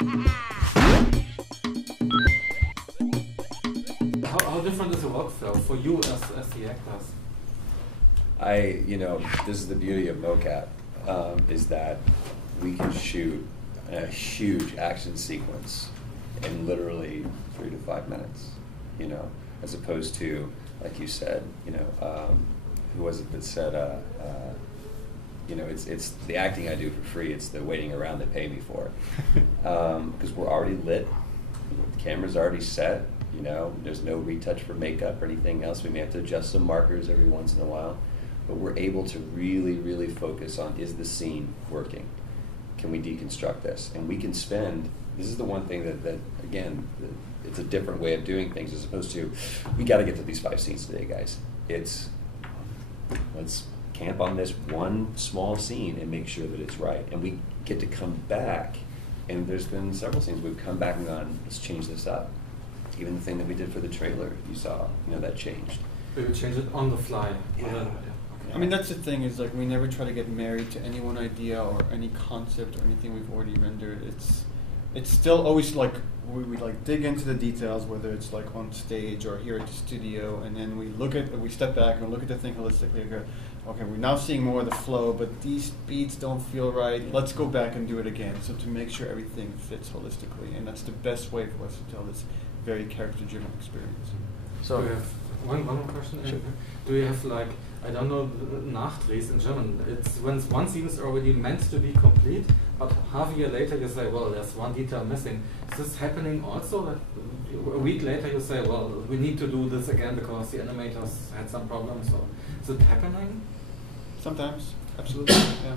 How different is the workflow for you as the actors? This is the beauty of mocap, is that we can shoot a huge action sequence in literally 3 to 5 minutes, as opposed to, like you said, who was it that said, it's the acting I do for free, it's the waiting around they pay me for. Because we're already lit, the camera's already set, there's no retouch for makeup or anything else. We may have to adjust some markers every once in a while, but we're able to really, really focus on, is the scene working? Can we deconstruct this? And we can spend, this is the one thing that again, it's a different way of doing things as opposed to, we got to get to these 5 scenes today, guys. It's, let's camp on this one small scene and make sure that it's right. And we get to come back, and there's been several scenes we've come back and gone, let's change this up. Even the thing that we did for the trailer, you saw, that changed. We would change it on the fly. Yeah. I mean, that's the thing, is like we never try to get married to any one idea or any concept or anything we've already rendered. It's still always like we like dig into the details, whether it's like on stage or here at the studio, and then we step back and look at the thing holistically and go, okay, we're now seeing more of the flow, but these beats don't feel right. Let's go back and do it again. So to make sure everything fits holistically, and that's the best way for us to tell this very character-driven experience. So we have one more question. Sure. Do you have like, I don't know, Nachdrehs in German? It's when one scene is already meant to be complete, but half a year later you say, well, there's one detail missing. Is this happening also? That a week later you say, well, we need to do this again because the animators had some problems? Or is it happening? Sometimes, absolutely. Yeah.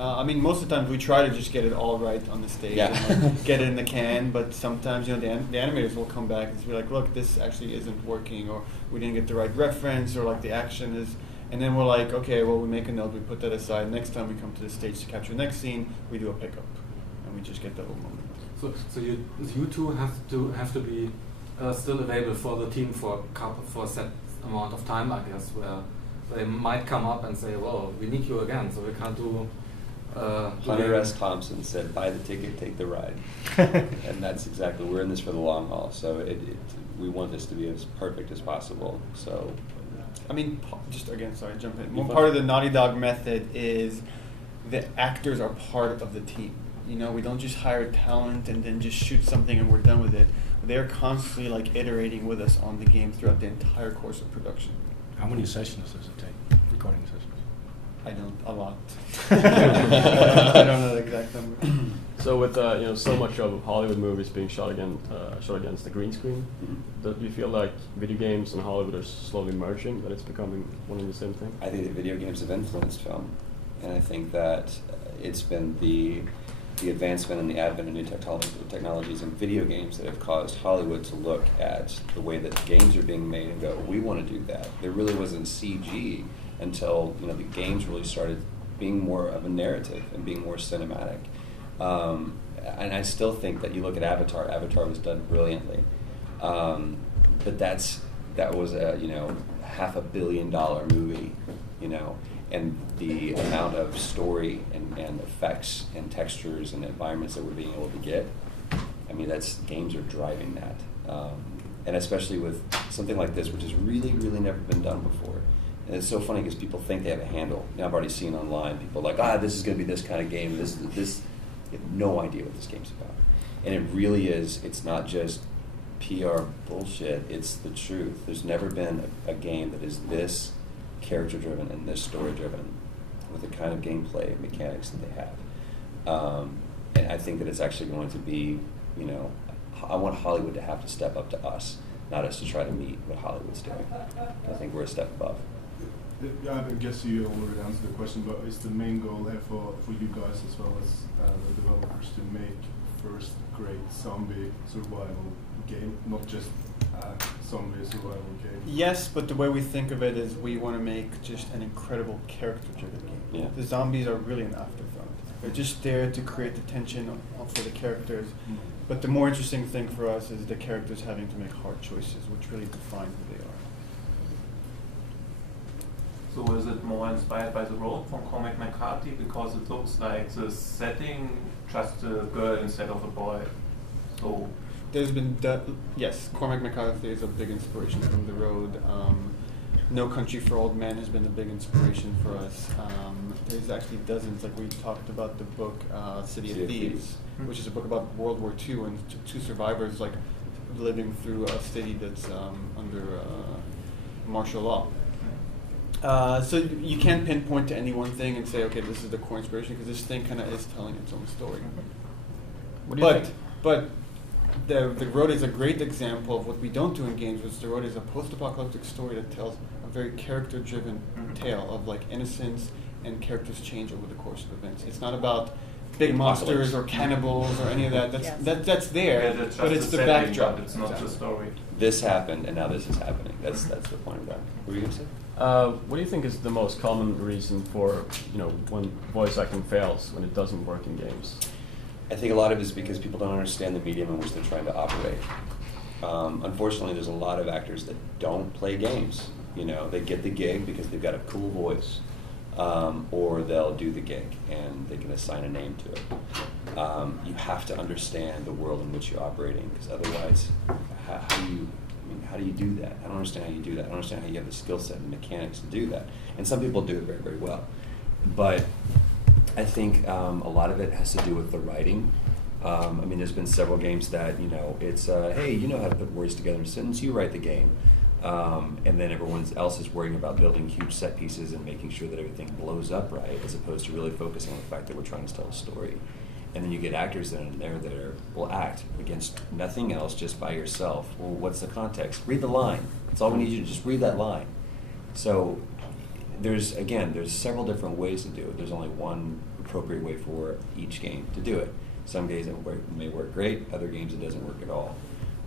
I mean, most of the time we try to just get it all right on the stage, and get it in the can. But sometimes, the animators will come back and be like, "Look, this actually isn't working," or "We didn't get the right reference," or like the action is. And then we're like, "Okay, well, we make a note, we put that aside. Next time we come to the stage to capture the next scene, we do a pickup, and we just get the whole moment." So you two have to be still available for the team for a set amount of time, I guess, where they might come up and say, "Well, we need you again, so we can't do." Hunter S. Thompson said, "Buy the ticket, take the ride," and that's exactly. We're in this for the long haul, so we want this to be as perfect as possible. So, I mean, just again, sorry, jump in. One part of the Naughty Dog method is the actors are part of the team. We don't just hire talent and then just shoot something and we're done with it. They're constantly like iterating with us on the game throughout the entire course of production. How many sessions does it take? Recording sessions? I don't, a lot. I don't know the exact number. So with so much of Hollywood movies being shot against the green screen, do you feel like video games and Hollywood are slowly merging, that it's becoming one and the same thing? I think that video games have influenced film, and I think that it's been the advancement and the advent of new technologies in video games that have caused Hollywood to look at the way that games are being made and go, we want to do that. There really wasn't CG until the games really started being more of a narrative and being more cinematic. And I still think that you look at Avatar. Avatar was done brilliantly, but that was a $500 million movie, and the amount of story and effects and textures and environments that we're being able to get. I mean, games are driving that, and especially with something like this, which has really, really never been done before. And it's so funny because people think they have a handle. Now I've already seen online people like, this is going to be this kind of game. This. You have no idea what this game's about. And it really is. It's not just PR bullshit. It's the truth. There's never been a game that is this character-driven and this story-driven with the kind of gameplay and mechanics that they have. And I think that it's actually going to be, I want Hollywood to have to step up to us, not us to try to meet what Hollywood's doing. I think we're a step above. Yeah, I guess you already answered the question, but is the main goal there for you guys as well as the developers to make first great zombie survival game, not just a zombie survival game? Yes, but the way we think of it is we want to make just an incredible character-driven game. Yeah. The zombies are really an afterthought. They're just there to create the tension for the characters. Mm-hmm. But the more interesting thing for us is the characters having to make hard choices, which really define who they are. So is it more inspired by The Road from Cormac McCarthy, because it looks like the setting just a girl instead of a boy? So There's been yes, Cormac McCarthy is a big inspiration from The Road. No Country for Old Men has been a big inspiration for us. There's actually dozens. Like we talked about the book City of Thieves, which is a book about World War II and two survivors like living through a city that's under martial law. So you can't pinpoint to any one thing and say, okay, this is the core inspiration, because this thing kind of is telling its own story. What do you think? But the Road is a great example of what we don't do in games, which The Road is a post-apocalyptic story that tells a very character-driven tale of like innocence, and characters change over the course of events. It's not about big monsters or cannibals or any of that. That's there, that's but it's just the setting, backdrop. but it's not the story. This happened, and now this is happening. That's the point of that. What were you going to say? What do you think is the most common reason for, when voice acting fails, when it doesn't work in games? I think a lot of it is because people don't understand the medium in which they're trying to operate. Unfortunately, there's a lot of actors that don't play games. They get the gig because they've got a cool voice, or they'll do the gig and they can assign a name to it. You have to understand the world in which you're operating, because otherwise, how do you do that? I don't understand how you do that. I don't understand how you have the skill set and mechanics to do that. And some people do it very, very well. But I think a lot of it has to do with the writing. There's been several games that, it's, hey, you know how to put words together in a sentence, you write the game. And then everyone else is worrying about building huge set pieces and making sure that everything blows up right, as opposed to really focusing on the fact that we're trying to tell a story. And then you get actors in there that will act against nothing else, just by yourself. Well, what's the context? Read the line. That's all we need you to just read that line. So there's several different ways to do it. There's only one appropriate way for each game to do it. Some games it may work great, other games it doesn't work at all.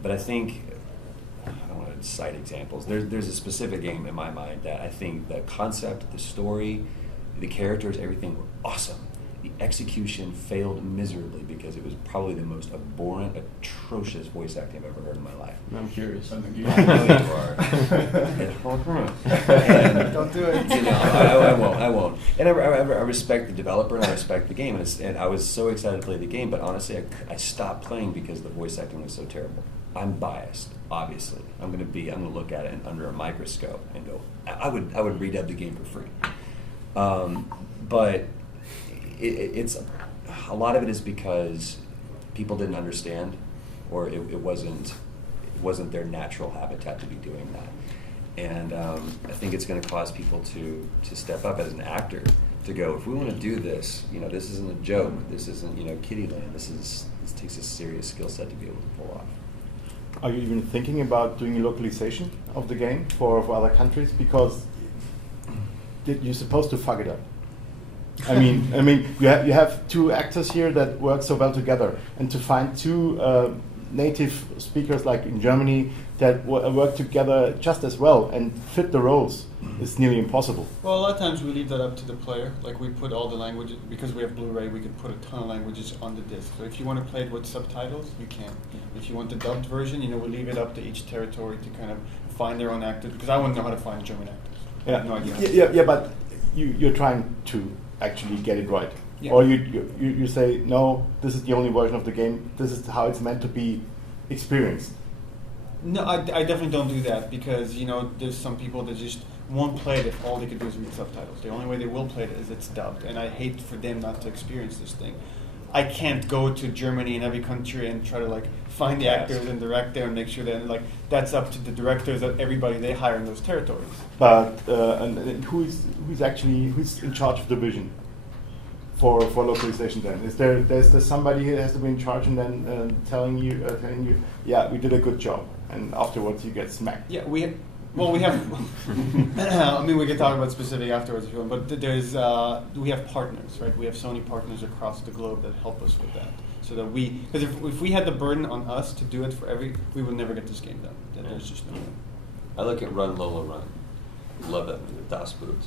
But I think, I don't want to cite examples, there's a specific game in my mind that I think the concept, the story, the characters, everything were awesome. The execution failed miserably because it was probably the most abhorrent, atrocious voice acting I've ever heard in my life. I'm curious. I know you are. And, Don't do it. I won't. And I respect the developer and I respect the game. And I was so excited to play the game, but honestly, I stopped playing because the voice acting was so terrible. I'm biased, obviously. I'm going to look at it under a microscope and go, I would redub the game for free. But it's a lot of it is because people didn't understand, or it wasn't their natural habitat to be doing that. And I think it's going to cause people to step up as an actor, to go, if we want to do this, this isn't a joke, this isn't Kittyland, this takes a serious skill set to be able to pull off. Are you even thinking about doing a localization of the game for other countries? Because you're supposed to fuck it up. You have two actors here that work so well together, and to find two native speakers like in Germany that work together just as well and fit the roles is nearly impossible. Well, a lot of times we leave that up to the player. Like we put all the languages, because we have Blu-ray, we can put a ton of languages on the disc. So if you want to play it with subtitles, you can. If you want the dubbed version, we leave it up to each territory to kind of find their own actors, because I wouldn't know how to find German actors. I have no idea. Yeah, but you're trying to actually get it right. Yeah. Or you say, no, this is the only version of the game, this is how it's meant to be experienced. No, I definitely don't do that, because there's some people that just won't play it if all they could do is read subtitles. The only way they will play it is it's dubbed, and I hate for them not to experience this thing. I can't go to Germany in every country and try to find the actors and direct there and make sure that that's up to the directors of everybody they hire in those territories. But and who's in charge of the vision for localization then? Is there's somebody who has to be in charge and then telling you, yeah, we did a good job, and afterwards you get smacked? Yeah, we have. We can talk about specific afterwards if you want, but we have partners, right? We have Sony partners across the globe that help us with that. So that because if we had the burden on us to do it we would never get this game done. There's just no way. I look at Run Lola Run. Love that movie, Das Boot.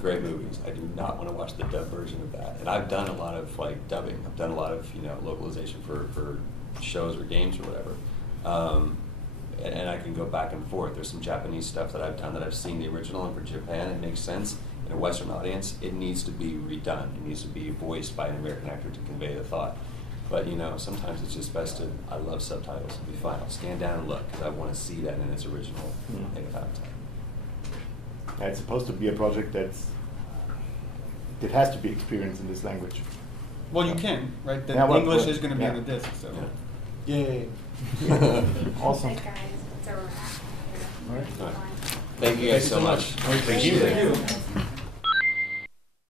Great movies. I do not want to watch the dub version of that. And I've done a lot of dubbing. I've done a lot of localization for shows or games or whatever. and I can go back and forth. There's some Japanese stuff that I've done that I've seen the original, and for Japan it makes sense. In a Western audience, it needs to be redone. It needs to be voiced by an American actor to convey the thought. But sometimes it's just best to. I love subtitles. It'll be fine. I'll scan down and look because I want to see that in its original thing of habitat. It's supposed to be a project that has to be experienced in this language. Well, you can, right? The Yeah, well, English well, is going to be yeah. on the disc, so. Yeah. Yay. Awesome. Okay, guys, it's a wrap. All right. Thank you guys so much. Thank you. Thank you.